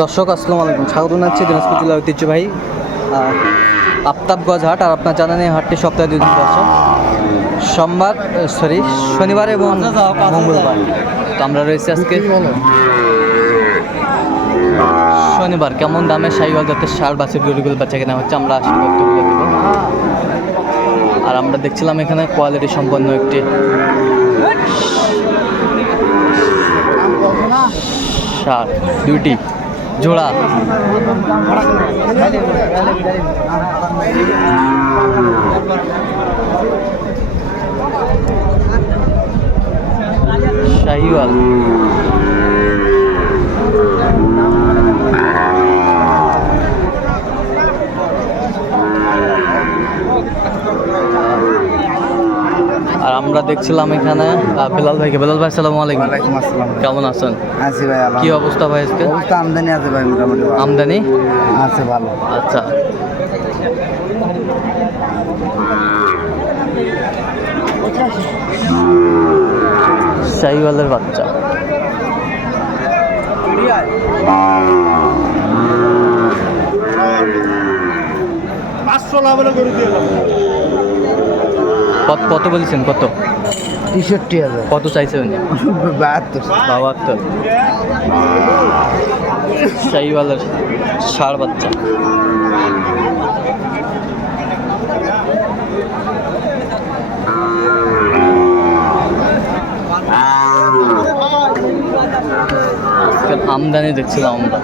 দর্শক, আসসালামু আলাইকুম। স্বাগত জানাচ্ছি দিনাজপুর জেলার ঐতিহ্যবাহী আফতাবগঞ্জ হাট আর আপনার জানেন এই হাটটি সপ্তাহে দুই দিন বসে। সোমবার সরি, শনিবার এবং মঙ্গলবার। তো আমরা রয়েছি আজকে শনিবার। কেমন দামে সাইওয়াল জাতের সার বাছুর গরুগুলো বাচ্চা কেনা হচ্ছে? আমরা আর আমরা দেখছিলাম এখানে কোয়ালিটি সম্পন্ন একটি সার দুইটি। জোড়া শাহিওয়াল আমরা দেখছিলাম এখানে বেলাল ভাইকে। বেলাল ভাই সালাম আলাইকুম। ওয়ালাইকুম আসসালাম। কেমন আছেন? আছি ভাই আল্লাহ কি অবস্থা ভাই আজকে? অবস্থা আমদানি আছে ভাই মোটামুটি ভালো। আমদানি? আছে ভালো। আচ্ছা। শাহিওয়ালের বাচ্চা। কত কত বলেছেন কত? তেষট্টি হাজার। কত চাইছে উনি বাহাত্তর। বাহাত্তর। শাহিওয়ালের ষাড় বাচ্চা। আমদানি দেখছিলাম আমরা।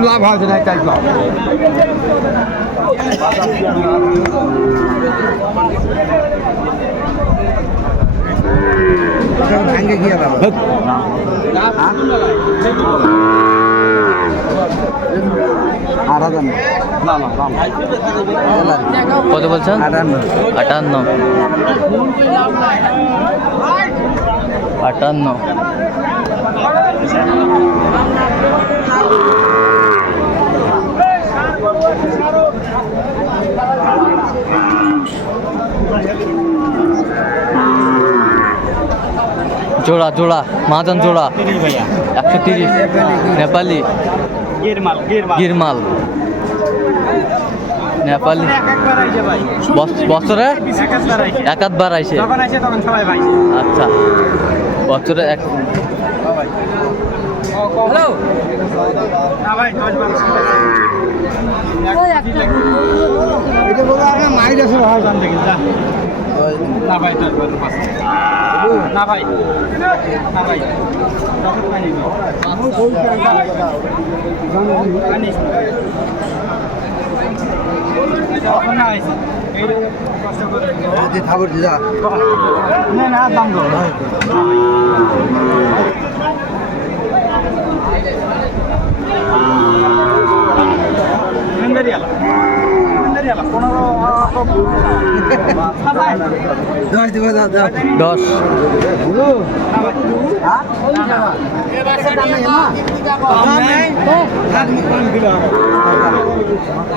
লাভ হয় না তাই লাভ ভাঙ্গে গিয়ে দাও আর হাজার না না দাম কত বলছেন আটান্ন আটান্ন আটান্ন জোড়া জোড়া মাহাজন জোড়া। একশো তিরিশ। নেপালি। গিরমাল নেপালি। বছ- বছরে? একাধবার আইসে আচ্ছা। বছরে এক এটা বলো আমার মাইর আছে ভাই যদি থাবর দিদা দশ দিব দাও দাও দশ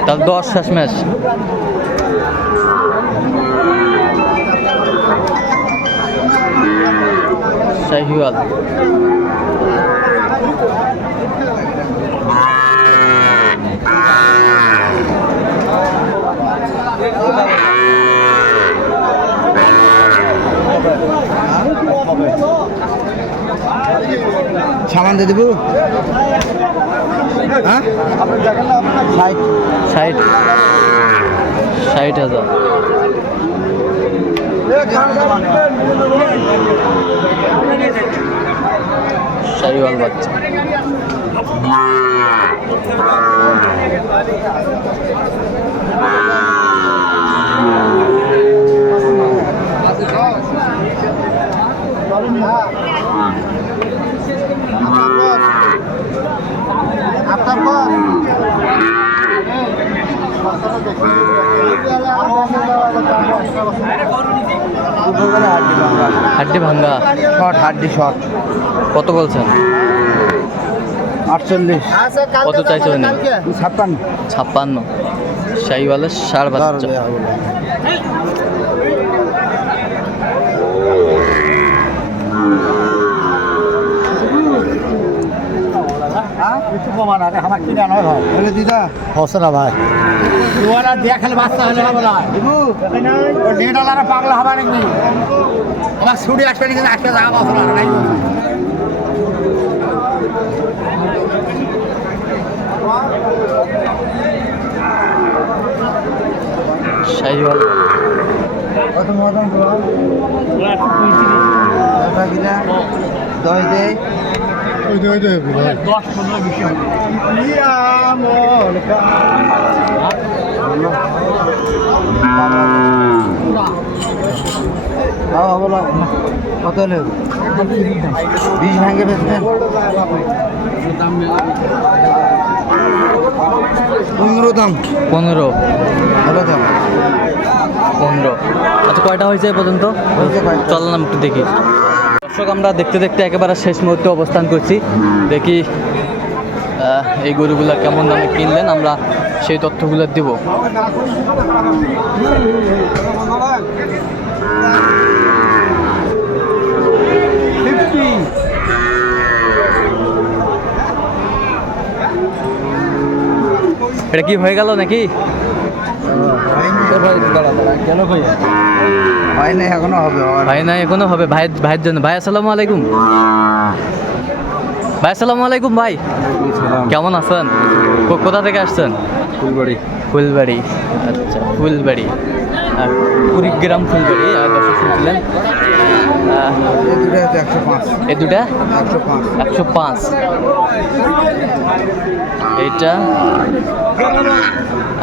তাহলে দশ শেষ ম্যাচ শাহিওয়াল সামান দিয়ে দেবো? হ্যাঁ? ষাট। ষাট ষাট হাজার শাহিওয়াল বাচ্চা। হাড্ডি ভাঙ্গা। শর্ট হাড্ডি শর্ট। কত বলছেন? আটচল্লিশ। কত চাইছে ছাপ্পান্ন। ছাপ্পান্ন। শাহিওয়ালের সার বাচ্চা কিছু কমা না আমার কিনে নয় ভাই। বলে দিদা। হচ্ছে না ভাই। দুয়ারা দিয়া খেলে বাচ্চা হলে হবে না। ও নেটালারা পাগলা হবে নাকি? আমার ছুটি আসবে নাকি আসবে যাওয়া বছর আর নাই শাহিওয়াল। কত মতন দশ দে ওই দে ওই দে দশ পনেরো বিশ কত হলো? বিষ ভাঙে বেচবেন পনেরো দাম। পনেরো। ভালো দাম। পনেরো। আচ্ছা কয়টা হয়েছে পর্যন্ত? হয়েছে কয়টা? চল না একটু দেখি। দর্শক, আমরা দেখতে দেখতে একেবারে শেষ মুহূর্তে অবস্থান করছি। দেখি এই গরুগুলা কেমন দামে কিনলেন, আমরা সেই তথ্যগুলো দেব। এটা কি হয়ে গেল নাকি? কেন কই না এখনও হবে ভাই না এখনও হবে। ভাই ভাইয়ের জন্য। ভাই আসসালামু আলাইকুম। ভাই আসসালামু আলাইকুম ভাই। কেমন আছেন? কোথা থেকে আসছেন? ফুলবাড়ি। ফুলবাড়ি। আচ্ছা ফুলবাড়ি। কুড়িগ্রাম ফুলবাড়ি আর দর্শক শুনছিলেন। এই দুটা একশো পাঁচ। এইটা?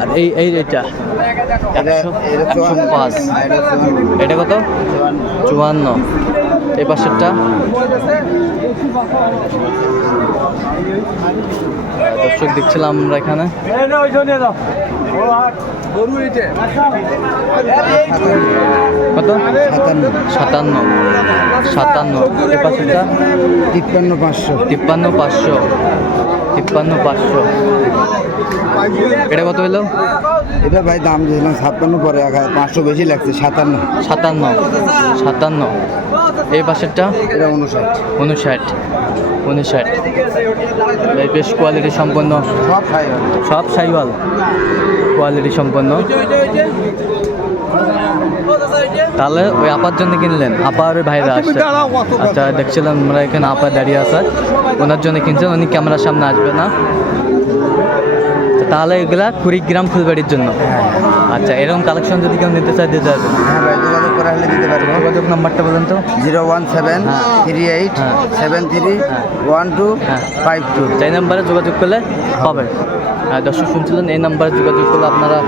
আর এই এই এটা একশো পাঁচ। এটা কত? চুয়ান্ন। এই পাশেরটা? দর্শক দেখছিলাম আমরা এখানে। কত? সাতান্ন। সাতান্ন। এই পাশেরটা? তিপ্পান্ন পাঁচশো। তিপ্পান্ন পাঁচশো। তিপ্পান্ন পাঁচশো। এটা কত হলো এটা ভাই দাম দিয়েছিলাম ছাপ্পান্ন পরে এক হাজার পাঁচশো বেশি লাগছে সাতান্ন। সাতান্ন সাতান্ন। এই পাশেরটা? এটা উনষাট। উনষাট উনষাট। বেশ কোয়ালিটি সম্পন্ন। সব খাই সব সাইওয়াল। কোয়ালিটি সম্পন্ন। তাহলে ওই আপার জন্য কিনলেন। আপার ওই ভাইরা আসছে। আচ্ছা দেখছিলাম আমরা এখানে আপা দাঁড়িয়ে আছে। ওনার জন্য কিনছেন উনি ক্যামেরার সামনে আসবে না। তাহলে এগুলা কুড়িগ্রাম ফুলবাড়ির জন্য। আচ্ছা এরকম কালেকশন যদি কেউ নিতে চায় দিতে হবে হ্যাঁ ভাই যোগাযোগ করে হলে দিতে পারব। যোগাযোগ নাম্বারটা বলুন তো। জিরো ওয়ান সেভেন হ্যাঁ। থ্রি এইট হ্যাঁ। সেভেন থ্রি হ্যাঁ। ওয়ান টু হ্যাঁ। Five two. এই নাম্বারে যোগাযোগ করলে হবে। আর দর্শক শুনছিলেন এই নাম্বারে যোগাযোগ করলে আপনারা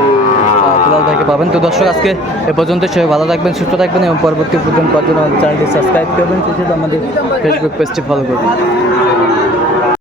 দুলাল ভাইকে পাবেন। তো দর্শক, আজকে এ পর্যন্ত সবাই ভালো থাকবেন, সুস্থ থাকবেন এবং পরবর্তী পর্যন্ত চ্যানেলটি সাবস্ক্রাইব করবেন। সেটা আমাদের ফেসবুক পেজটি ফলো করবেন।